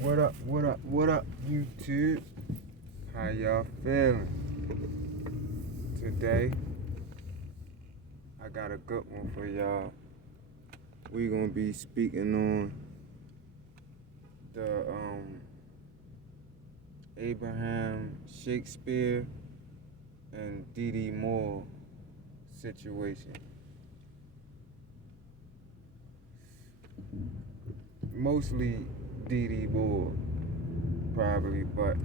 What up, YouTube? How y'all feeling? Today, I got a good one for y'all. We gonna be speaking on the Abraham Shakespeare and D.D. Moore situation. Mostly D.D. Moore, probably, but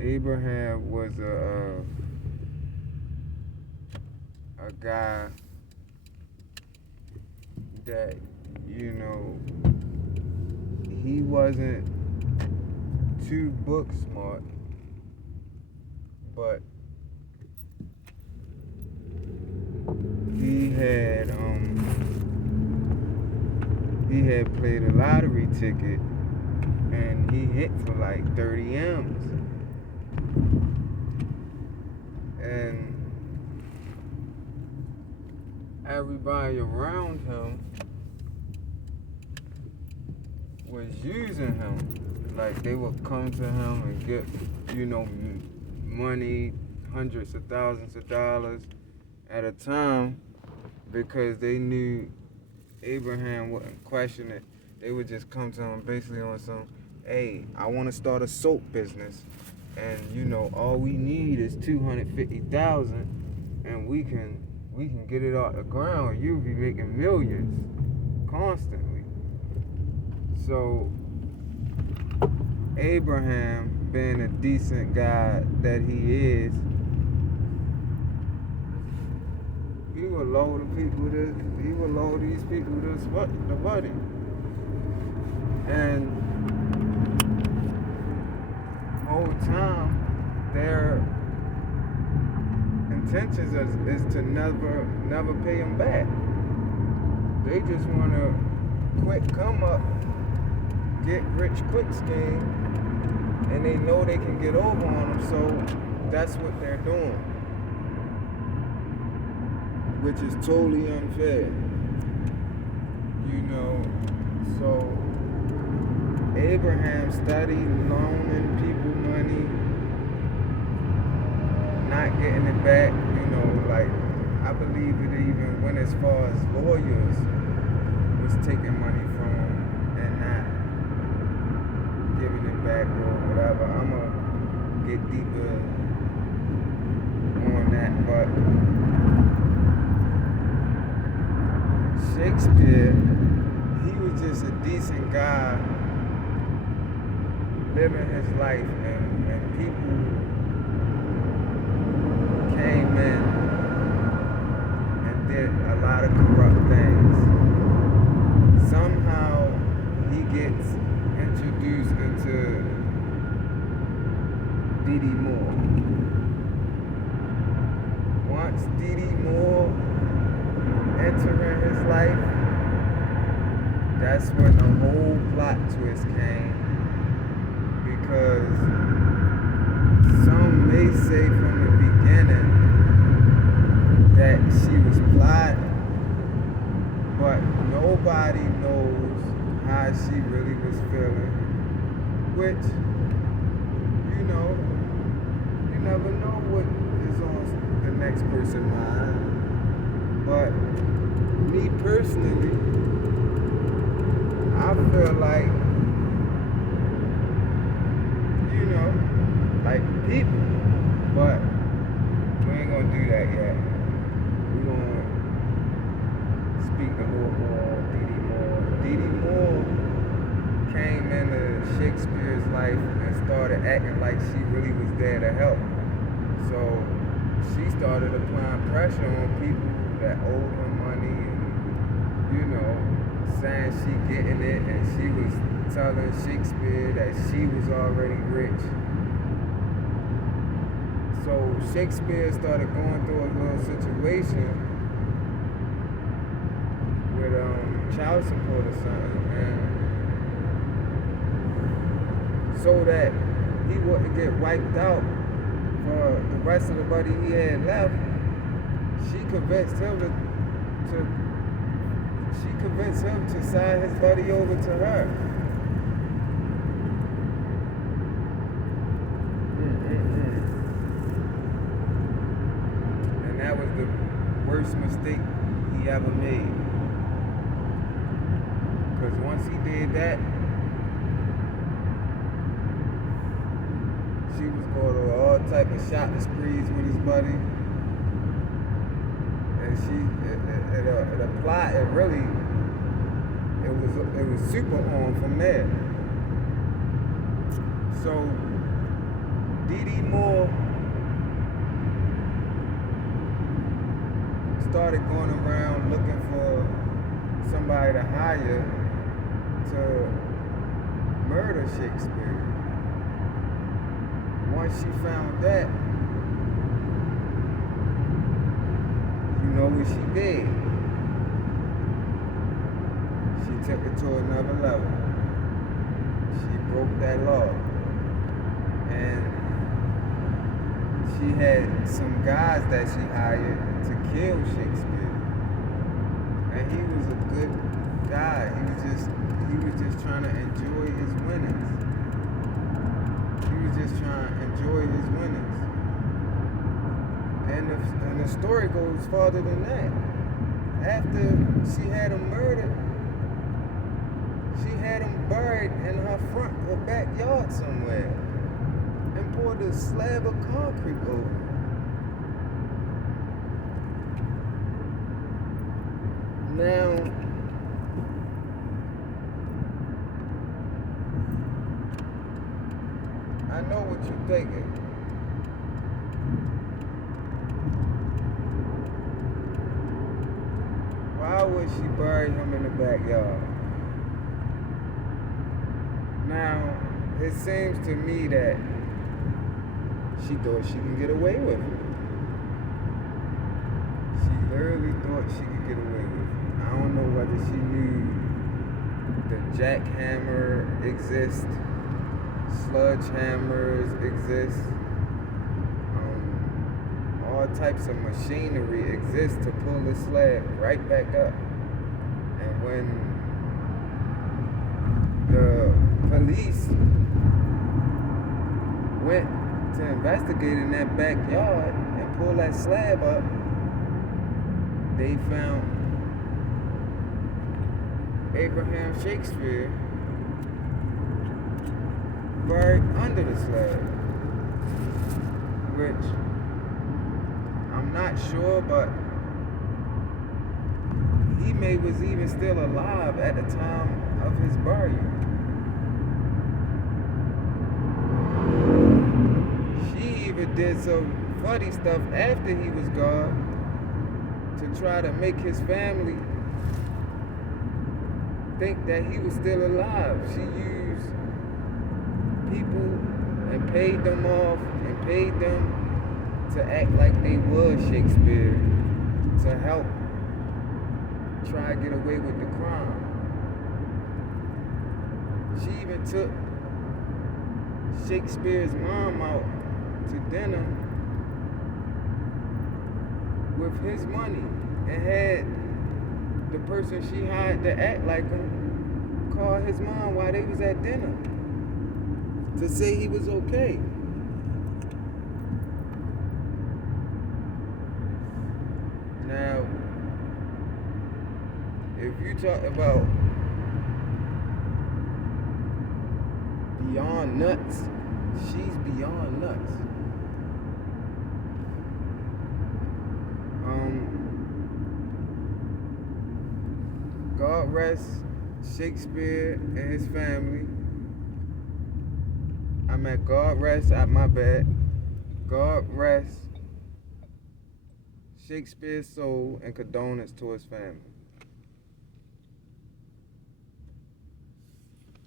Abraham was a guy that, he wasn't too book smart, but he had played a lottery ticket and he hit for like 30 M's. And everybody around him was using him. Like, they would come to him and get, money, hundreds of thousands of dollars at a time, because they knew Abraham wouldn't question it. They would just come to him basically on some, hey, I want to start a soap business, and all we need is $250,000, and we can get it off the ground. You'll be making millions constantly. So Abraham, being a decent guy that he is, he would load these people the money. And whole time their intentions is to never pay him back. They just want to quick come up, get rich quick scheme, and they know they can get over on them, so that's what they're doing, which is totally unfair. So Abraham studied loaning people money, not getting it back. I believe it even went as far as lawyers was taking money from him and not giving it back or whatever. I'm gonna get deeper on that, but Shakespeare, he was just a decent guy living his life, and people came in and did a lot of corrupt things. Somehow he gets introduced into D.D. Moore. Once D.D. Moore entering his life, that's when the whole plot twist came. Because some may say from the beginning that she was plotting, but nobody knows how she really was feeling, which, you never know what is on the next person's mind. But me personally, I feel like people, but we ain't gonna do that yet. We gonna speak a little more on D.D. Moore. D.D. Moore came into Shakespeare's life and started acting like she really was there to help. So she started applying pressure on people that owed her money, and saying she getting it, and she was telling Shakespeare that she was already rich. So Shakespeare started going through a little situation with child support or something, and so that he wouldn't get wiped out for the rest of the money he had left, she convinced him to sign his money over to her. worst mistake he ever made. Because once he did that, she was going on all type of shopping sprees with his buddy. And the plot, it was super on from there. So Dee Moore started going around looking for somebody to hire to murder Shakespeare. Once she found that, you know what she did. She took it to another level. She broke that law. And she had some guys that she hired to kill Shakespeare. And he was a good guy. He was just trying to enjoy his winnings. He was just trying to enjoy his winnings. And the story goes farther than that. After she had him murdered, she had him buried in her backyard somewhere and poured a slab of concrete over him. Now, I know what you're thinking. Why would she bury him in the backyard? Now, it seems to me that she thought she could get away with it. She literally thought she could get away with it. I don't know whether she knew the jackhammer exists, sledgehammers exist, all types of machinery exists to pull the slab right back up. And when the police went to investigate in that backyard and pull that slab up, they found Abraham Shakespeare buried under the slab, which I'm not sure, but he was even still alive at the time of his burial. She even did some funny stuff after he was gone to try to make his family think that he was still alive. She used people and paid them off and paid them to act like they was Shakespeare to help try to get away with the crime. She even took Shakespeare's mom out to dinner with his money and had the person she hired to act like him call his mom while they was at dinner to say he was okay. Now, if you talk about beyond nuts, she's beyond nuts. God rest Shakespeare and his family. God rest, my bad. God rest Shakespeare's soul and condolence to his family.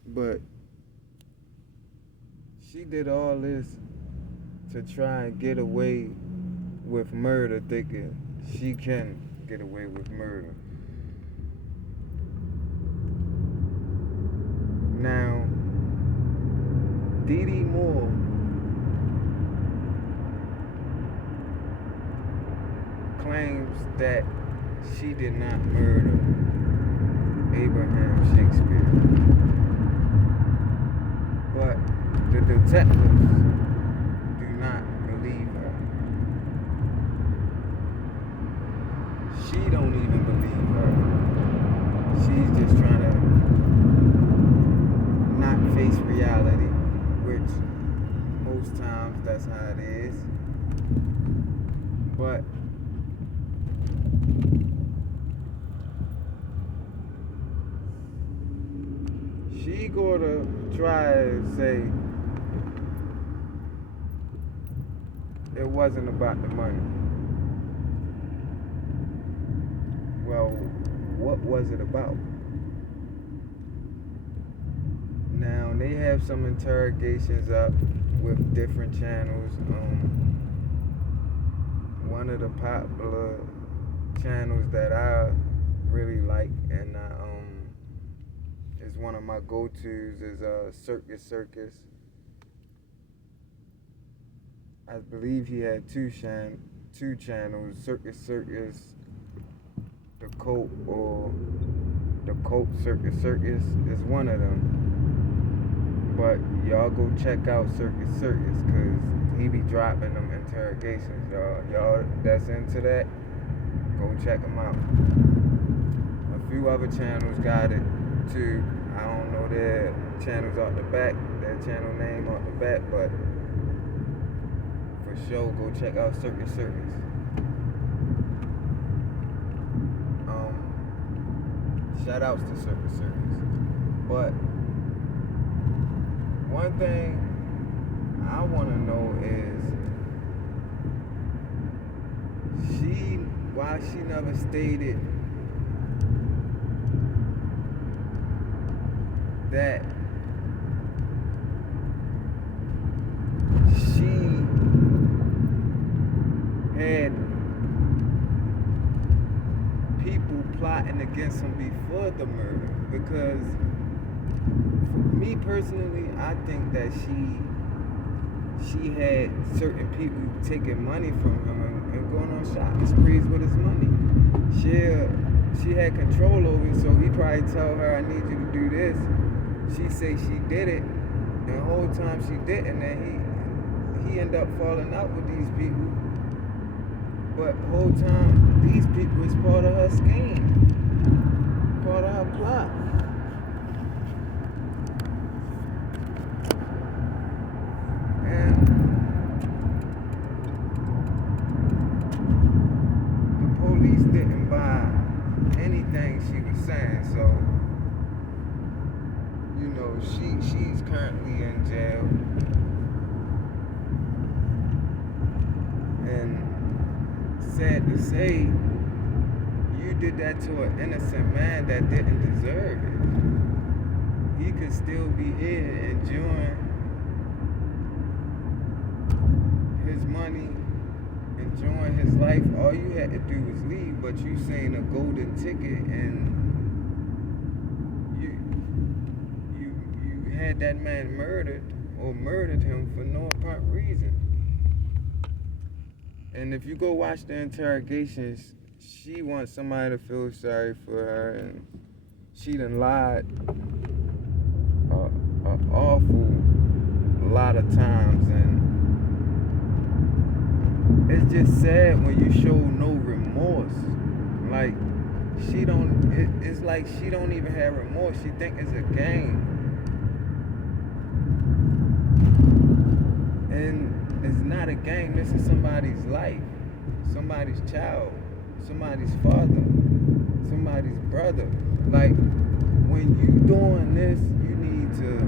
But she did all this to try and get away with murder, thinking she can get away with murder. Now, Dee Moore claims that she did not murder Abraham Shakespeare. But the detectives do not believe her. that's how it is. But she gonna try and say it wasn't about the money. Well, what was it about? Now, they have some interrogations up with different channels. One of the popular channels that I really like and is one of my go-tos is Circus. I believe he had two channels, Circus, the Cult, or the Cult Circus is one of them. But y'all go check out Circus, cause he be dropping them interrogations, y'all. Y'all that's into that, go check him out. A few other channels got it too. I don't know their channels off the back, their channel name off the back, but for sure go check out Circus. Shout outs to Circus. But one thing I want to know is why she never stated that she had people plotting against him before the murder, because for me personally, I think that she had certain people taking money from him and going on shopping sprees with his money. She had control over it, so he probably tell her, I need you to do this. She say she did it, and the whole time she didn't, and he ended up falling out with these people. But the whole time, these people was part of her scheme, part of her plot. And the police didn't buy anything she was saying, so you know she's currently in jail. And sad to say, you did that to an innocent man that didn't deserve it. He could still be here enjoying his money, enjoying his life. All you had to do was leave, but you seen a golden ticket and you had that man murdered him for no apparent reason. And if you go watch the interrogations, she wants somebody to feel sorry for her, and she done lied an awful lot of times, and it's just sad when you show no remorse. Like it's like she don't even have remorse. She think it's a game, and it's not a game. This is somebody's life, somebody's child, somebody's father, somebody's brother. Like, when you doing this, you need to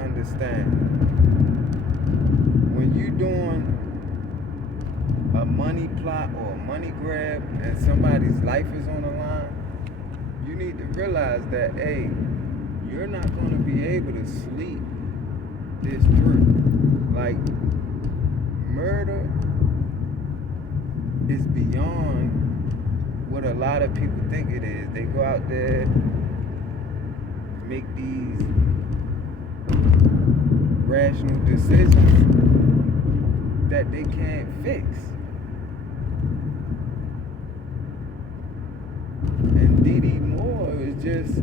understand. When you doing a money plot or a money grab and somebody's life is on the line, you need to realize that, hey, you're not going to be able to sleep this through. Like, murder is beyond what a lot of people think it is. They go out there, make these rational decisions that they can't fix. And Dee Moore is just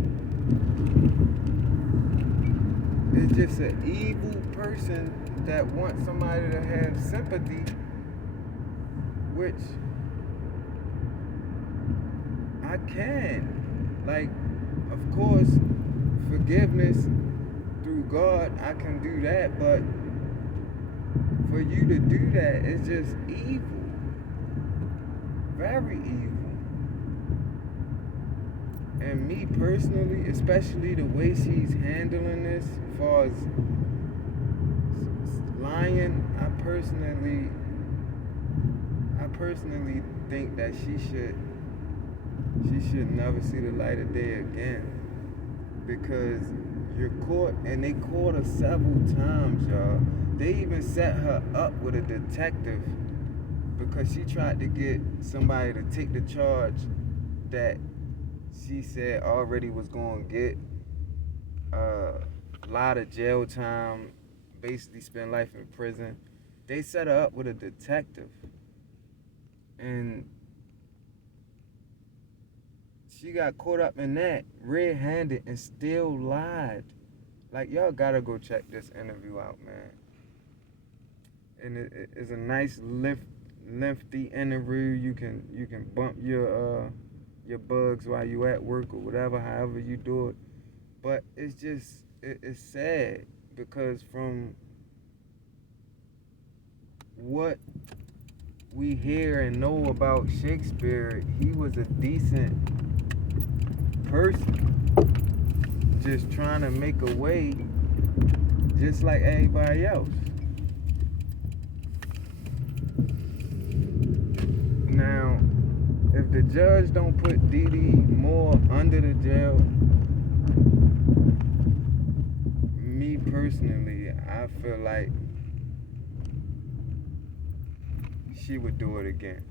an evil person that wants somebody to have sympathy, which I can. Like, of course, forgiveness through God, I can do that, but for you to do that is just evil. Very evil. And me personally, especially the way she's handling this, as far as lying, I personally think that she should never see the light of day again. Because you're caught, and they caught her several times, y'all. They even set her up with a detective because she tried to get somebody to take the charge that she said already was going to get a lot of jail time, basically spend life in prison. They set her up with a detective, and she got caught up in that red-handed and still lied. Like, y'all gotta go check this interview out, man. And it's a nice lengthy interview. You can bump your bugs while you at work or whatever, however you do it. But it's just it's sad because from what we hear and know about Shakespeare, he was a decent person, just trying to make a way, just like everybody else. Now, if the judge don't put Dee Dee Moore under the jail, me personally, I feel like she would do it again.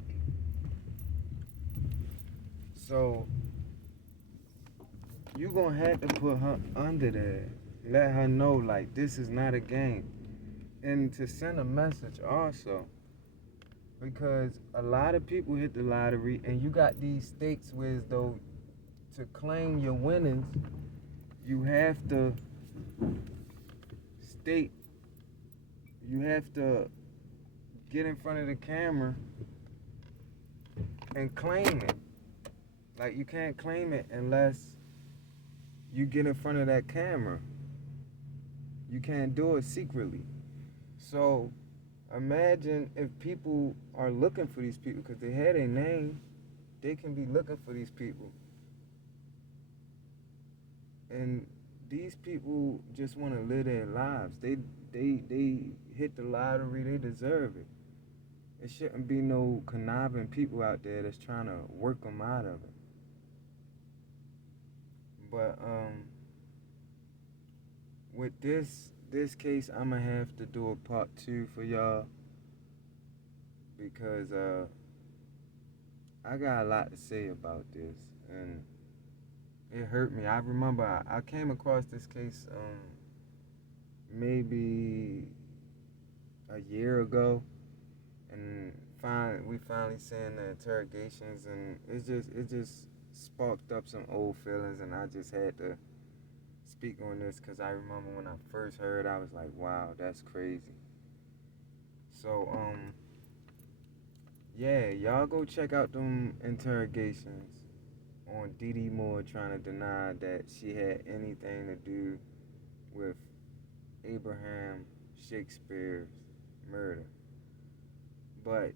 So you gonna have to put her under there. Let her know, like, this is not a game. And to send a message also, because a lot of people hit the lottery, and you got these states where, as though, to claim your winnings, you have to state, you have to get in front of the camera and claim it. Like, you can't claim it unless you get in front of that camera. You can't do it secretly. So imagine if people are looking for these people because they had a name, they can be looking for these people. And these people just want to live their lives. They hit the lottery, they deserve it. There shouldn't be no conniving people out there that's trying to work them out of it. But with this case, I'm gonna have to do a part 2 for y'all because I got a lot to say about this, and it hurt me. I remember I came across this case maybe a year ago, and we finally seen the interrogations, and it just sparked up some old feelings, and I just had to speak on this because I remember when I first heard, I was like, wow, that's crazy. So yeah, y'all go check out them interrogations on Dee Dee Moore trying to deny that she had anything to do with Abraham Shakespeare's murder. But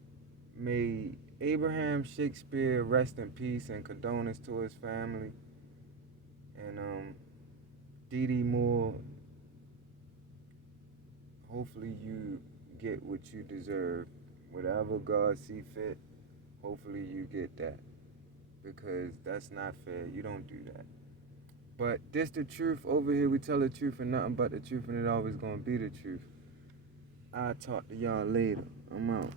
may Abraham Shakespeare rest in peace, and condolence to his family. And Dee Dee Moore, hopefully you get what you deserve. Whatever God see fit, hopefully you get that. Because that's not fair. You don't do that. But this the truth. Over here we tell the truth and nothing but the truth, and it always gonna be the truth. I'll talk to y'all later. I'm out.